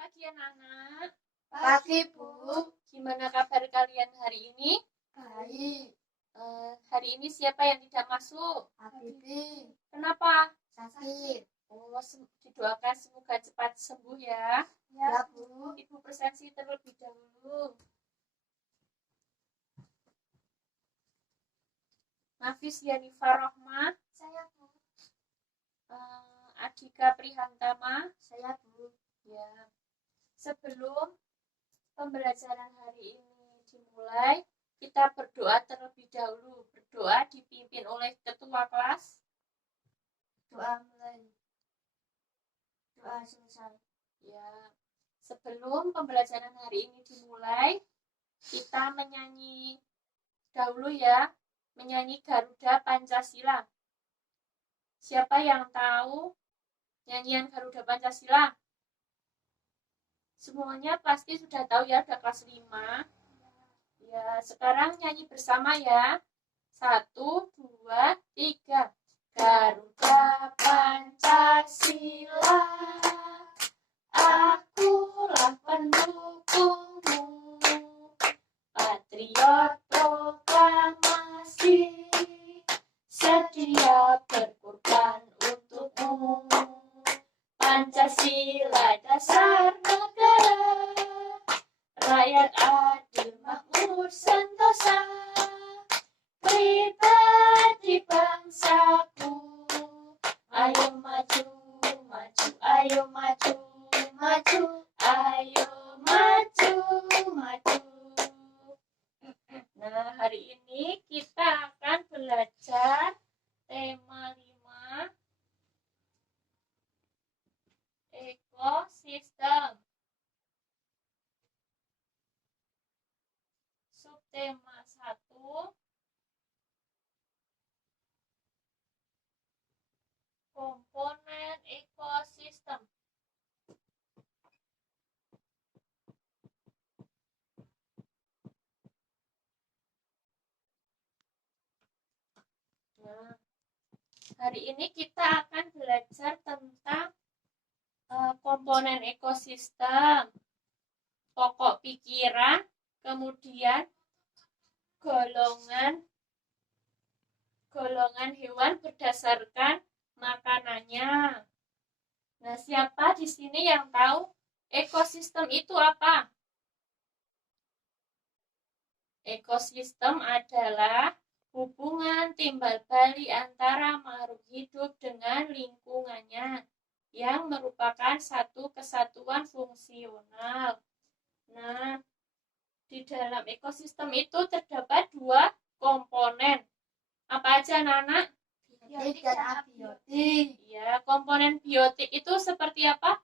pagi anak-anak. Pagi, Bu. Gimana kabar kalian hari ini? Baik. Hari ini siapa yang tidak masuk? Habibi. Kenapa? Sakit. Oh, didoakan semoga cepat sembuh ya. Ya, Bu. Ibu presensi terlebih dahulu. Nafis Yanifah Rohmah. Saya, Bu. Adhika Prihantama. Saya, Bu. Ya. Sebelum pembelajaran hari ini dimulai, kita berdoa terlebih dahulu. Berdoa dipimpin oleh ketua kelas. Doa mulai. Doa selesai. Ya. Sebelum pembelajaran hari ini dimulai, kita menyanyi dahulu ya. Menyanyi Garuda Pancasila. Siapa yang tahu nyanyian Garuda Pancasila? Semuanya pasti sudah tahu ya, udah kelas 5. Ya, sekarang nyanyi bersama ya. 1, 2, 3. Garuda Pancasila, akulah pendukungmu. Patriot proklamasi, sedia berkorban untukmu. Pancasila dasar negara, rakyat adil makmur sentosa, pribadi bangsaku. Ayo maju, maju, ayo maju, maju, ayo maju, maju. Nah, hari ini kita akan belajar tema 5, ekosistem. Subtema 1, komponen ekosistem. Nah, hari ini kita akan belajar tentang komponen ekosistem, pokok pikiran, kemudian golongan hewan berdasarkan makanannya. Nah, siapa di sini yang tahu ekosistem itu apa? Ekosistem adalah hubungan timbal balik antara makhluk hidup dengan lingkungannya yang merupakan satu kesatuan fungsional. Nah, di dalam ekosistem itu terdapat 2 komponen. Apa aja, anak-anak? Biotik dan abiotik. Ya, komponen biotik itu seperti apa?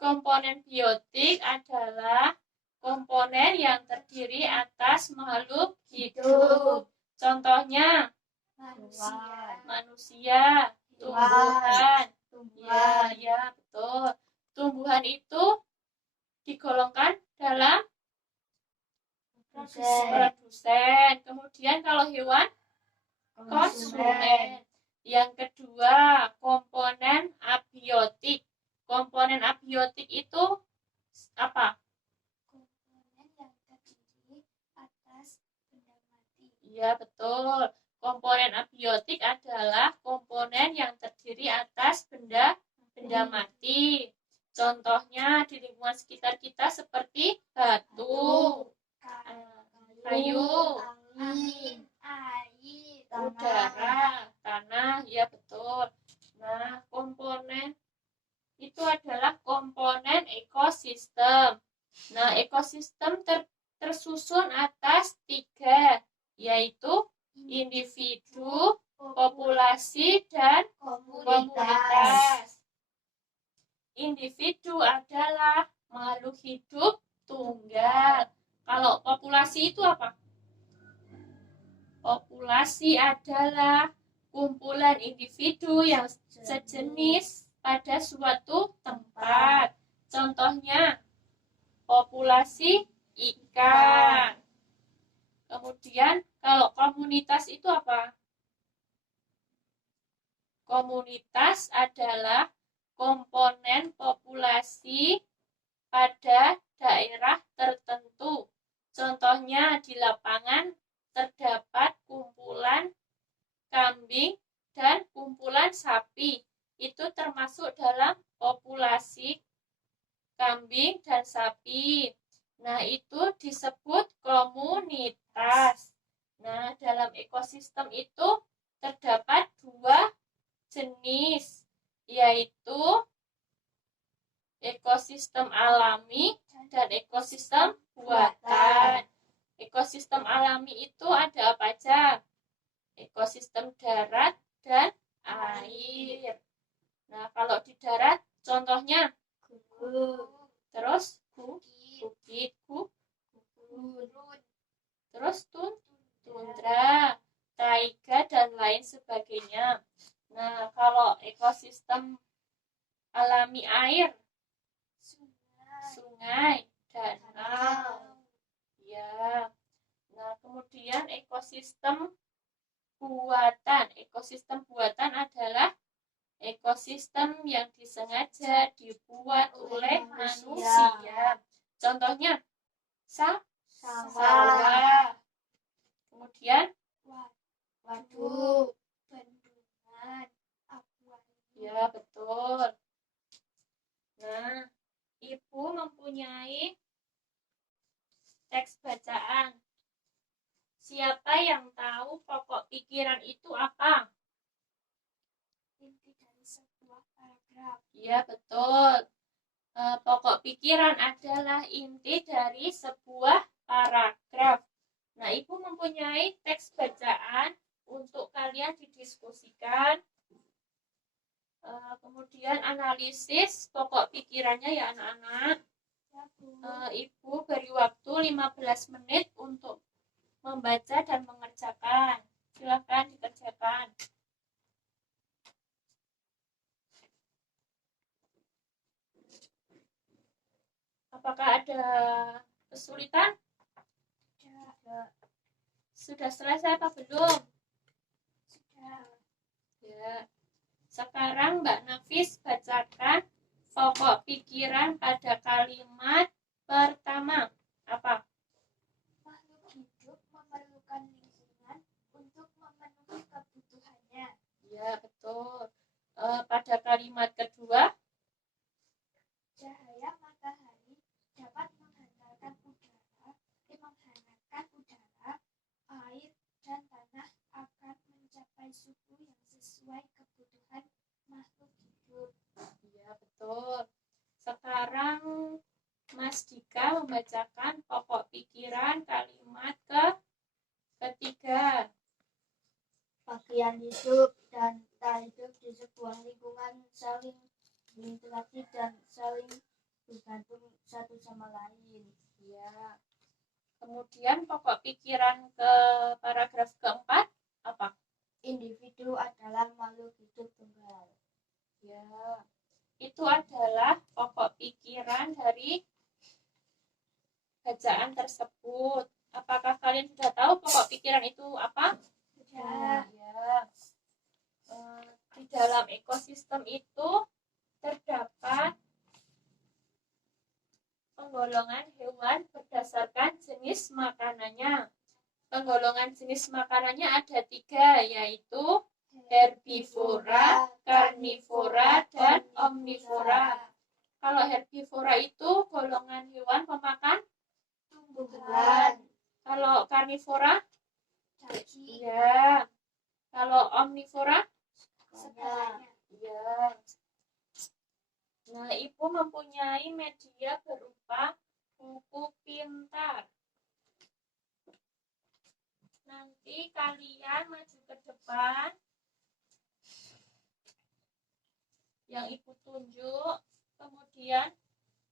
Komponen biotik adalah komponen yang terdiri atas makhluk hidup. Contohnya, manusia, tumbuhan. Ya, betul. Tumbuhan itu digolongkan dalam produsen. Kemudian kalau hewan, konsumen. Yang kedua, komponen abiotik. Komponen abiotik itu apa? Komponen yang terdiri atas benda mati. Iya, betul. Komponen abiotik adalah komponen yang terdiri atas benda mati. Contohnya di lingkungan sekitar kita seperti batu, kayu, angin, air, udara, tanah, ya betul. Nah, komponen itu adalah komponen ekosistem. Nah, ekosistem tersusun atas 3, yaitu individu, populasi, dan komunitas. Individu adalah makhluk hidup tunggal. Kalau populasi itu apa? Populasi adalah kumpulan individu yang sejenis pada suatu tempat. Contohnya, populasi ikan. Kemudian, kalau komunitas itu apa? Komunitas adalah komponen populasi pada daerah tertentu. Contohnya di lapangan terdapat kumpulan kambing dan kumpulan sapi. Itu termasuk dalam populasi kambing dan sapi. Nah, itu disebut komunitas. Nah, dalam ekosistem itu terdapat dua jenis, yaitu ekosistem alami dan ekosistem buatan. Ekosistem alami itu ada apa aja? Ekosistem darat dan air. Nah, kalau di darat contohnya Gunung. terus Bukit. bukit, terus tundra, taiga dan lain sebagainya. Nah, kalau ekosistem alami air, sungai, danau. Ya. Nah, kemudian ekosistem buatan. Ekosistem buatan adalah ekosistem yang disengaja dibuat oleh manusia. Contohnya sawah. Kemudian Waduk. Bendungan. Akuarium. ya betul. Nah, Ibu mempunyai teks bacaan. Siapa yang tahu pokok pikiran itu apa? Inti dari sebuah paragraf. Ya, betul. Pokok pikiran adalah inti dari sebuah paragraf. Nah, Ibu mempunyai teks bacaan untuk kalian didiskusikan. Kemudian analisis pokok pikirannya ya anak-anak. Ibu beri waktu 15 menit untuk membaca dan mengerjakan. Silakan dikerjakan. Apakah ada kesulitan? Tidak. Sudah selesai apa belum? Sudah. Ya. Sekarang Mbak Nafis bacakan pokok pikiran pada kalimat pertama. Apa? Makhluk hidup memerlukan lingkungan untuk memenuhi kebutuhannya. Ya, betul. Pada kalimat kedua, Cahaya matahari dapat menghangatkan udara, air, dan tanah akan mencapai suhu yang sesuai kebutuhan makhluk hidup. ya betul. Sekarang Mas Dika membacakan pokok pikiran kalimat ketiga. Bagian hidup dan tak hidup di sebuah lingkungan saling berinteraksi dan saling bergantung satu sama lain. Ya. Kemudian pokok pikiran ke paragraf keempat apa? Individu adalah makhluk hidup tunggal. Ya. Itu adalah pokok pikiran dari bacaan tersebut. Apakah kalian sudah tahu pokok pikiran itu apa? Sudah. Ya. Di dalam ekosistem itu terdapat penggolongan hewan berdasarkan jenis makanannya. Penggolongan jenis makanannya ada 3, yaitu herbivora, karnivora, dan omnivora. Kalau herbivora itu golongan hewan pemakan tumbuhan. Kalau karnivora, Daging. ya. Kalau omnivora, Segalanya. ya. Nah, Ibu mempunyai media berupa buku pintar. Nanti kalian maju ke depan. Yang Ibu tunjuk, kemudian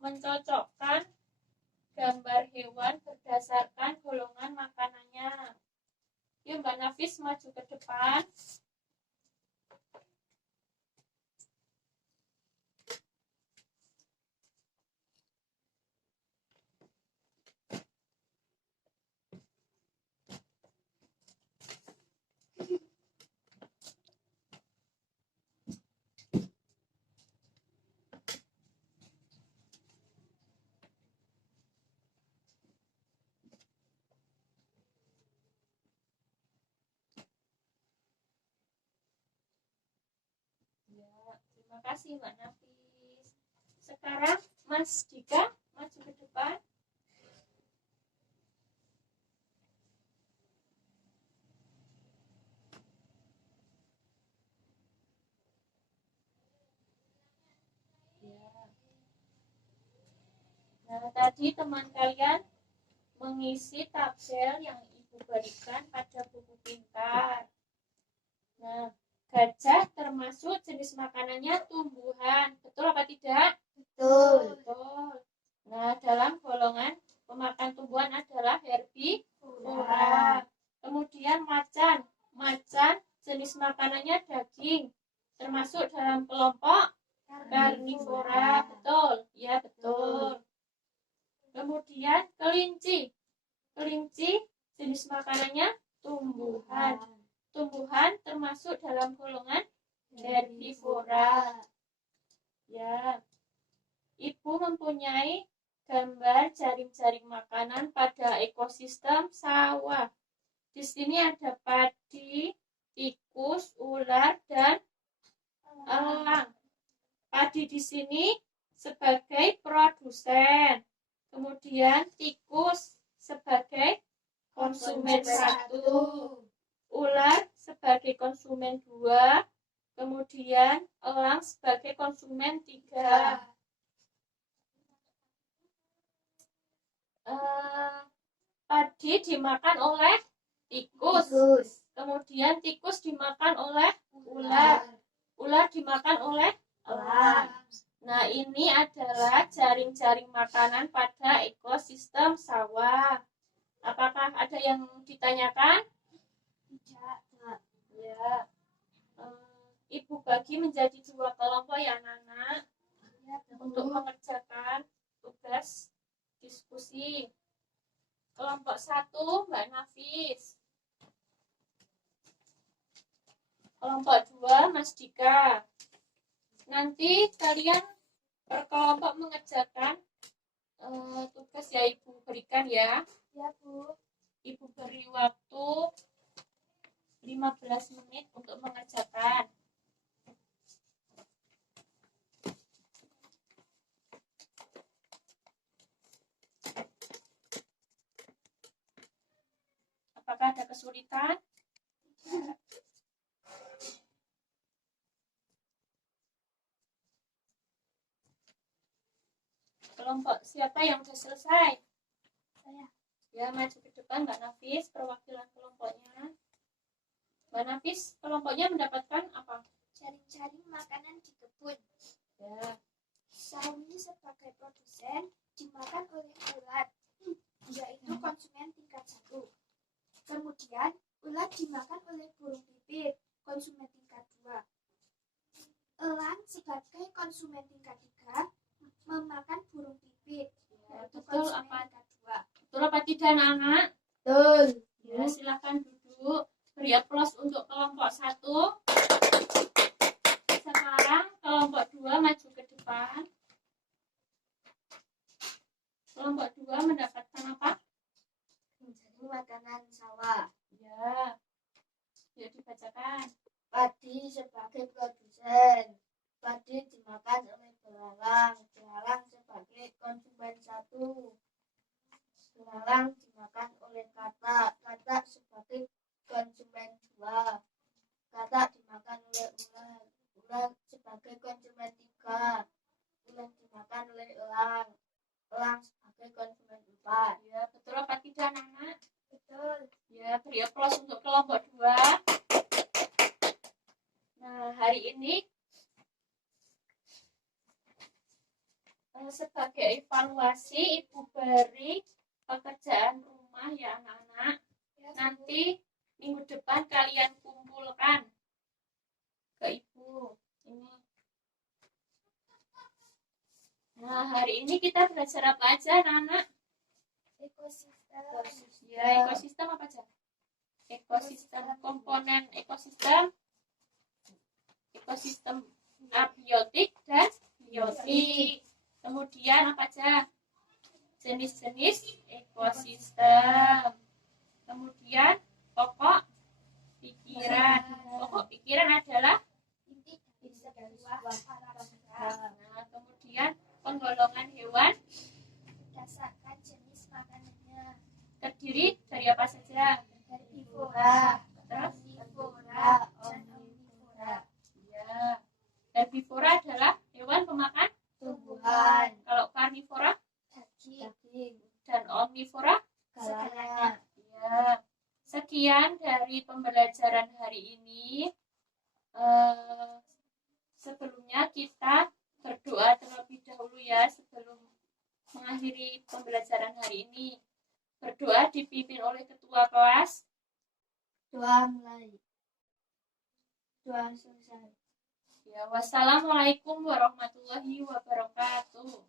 mencocokkan gambar hewan berdasarkan golongan makanannya. Yuk Mbak Nafis maju ke depan. Terima kasih Mbak Nafis. Sekarang Mas Dika maju ke depan. Nah, tadi teman kalian mengisi tabel yang Ibu berikan pada buku pintar. Nah, gajah termasuk jenis makanannya tumbuhan. Betul apa tidak? Betul. Betul. Nah, dalam golongan pemakan tumbuhan adalah herbivora. Kemudian macan. Macan jenis makanannya daging. Termasuk dalam kelompok karnivora. Betul? Ya, betul. Kemudian kelinci. Kelinci jenis makanannya tumbuhan. Tumbuhan termasuk dalam golongan herbivora. Ya. Ibu mempunyai gambar jaring-jaring makanan pada ekosistem sawah. Di sini ada padi, tikus, ular, dan elang. Padi di sini sebagai produsen. Kemudian tikus sebagai konsumen 1. Ular sebagai konsumen 2. Kemudian elang sebagai konsumen 3. Padi dimakan oleh tikus. Kemudian tikus dimakan oleh ular. Ular dimakan oleh elang. Nah, ini adalah jaring-jaring makanan pada ekosistem sawah. Apakah ada yang ditanyakan? Tidak. Ya. Ibu bagi menjadi 2 kelompok ya anak-anak untuk mengerjakan tugas diskusi. Kelompok 1 Mbak Nafis. Kelompok 2 Mas Dika. Nanti kalian per kelompok mengerjakan tugas ya Ibu berikan ya. Ya, Bu. Ibu beri waktu 15 menit untuk mengerjakan. Apakah ada kesulitan? Kelompok siapa yang sudah selesai? Saya. Ya, maju ke depan Mbak Nafis, perwakilan kelompoknya. Mbak Nafis, kelompoknya mendapatkan apa? Jaring-jaring makanan di kebun. Ya. Sawi sebagai produsen dimakan oleh ulat, yaitu konsumen tingkat 1. Kemudian ulat dimakan oleh burung pipit, konsumen tingkat 2. Elang sebagai konsumen tingkat 3 memakan burung pipit, yaitu Betul konsumen apa? tingkat 2. Betul apa tidak anak-anak? Betul. Ya, silakan duduk. Beri aplaus untuk kelompok 1. Sekarang kelompok 2 maju ke depan. Kelompok 2 mendapatkan apa? Menjadi makanan sawah. Ya. Ya, dibacakan. Padi sebagai produsen. Padi dimakan oleh belalang. Belalang sebagai konsumen 1. Belalang dimakan oleh katak. Katak sebagai konsumen 2. Katak dimakan oleh ular. Ular sebagai konsumen 3. Ular dimakan oleh elang. Elang sebagai konsumen 4. Ya, betul apa tidak anak-anak? Betul. Ya, beri aplaus untuk kelompok 2. Nah, hari ini sebagai evaluasi Ibu beri pekerjaan rumah ya anak-anak. Nanti minggu depan kalian kumpulkan ke Ibu. Ini. Nah, hari ini kita belajar apa aja anak-anak? Ekosistem. Ya, ekosistem apa aja? Ekosistem, komponen ekosistem, ekosistem abiotik dan biotik. Kemudian apa aja? Jenis-jenis ekosistem. Kemudian pokok pikiran. Pokok pikiran adalah Inti dari sebuah tentang golongan hewan berdasarkan jenis makanannya. terdiri dari apa saja? Herbivora, Terus? karnivora, dan omnivora. Ya. Herbivora adalah hewan pemakan Tumbuhan, kalau karnivora daging, dan omnivora. segalanya. Ya. Sekian dari pembelajaran hari ini. Sebelumnya kita berdoa terlebih dahulu ya sebelum mengakhiri pembelajaran hari ini. Berdoa dipimpin oleh ketua kelas. Doa mulai. Doa selesai. Ya, wassalamualaikum warahmatullahi wabarakatuh.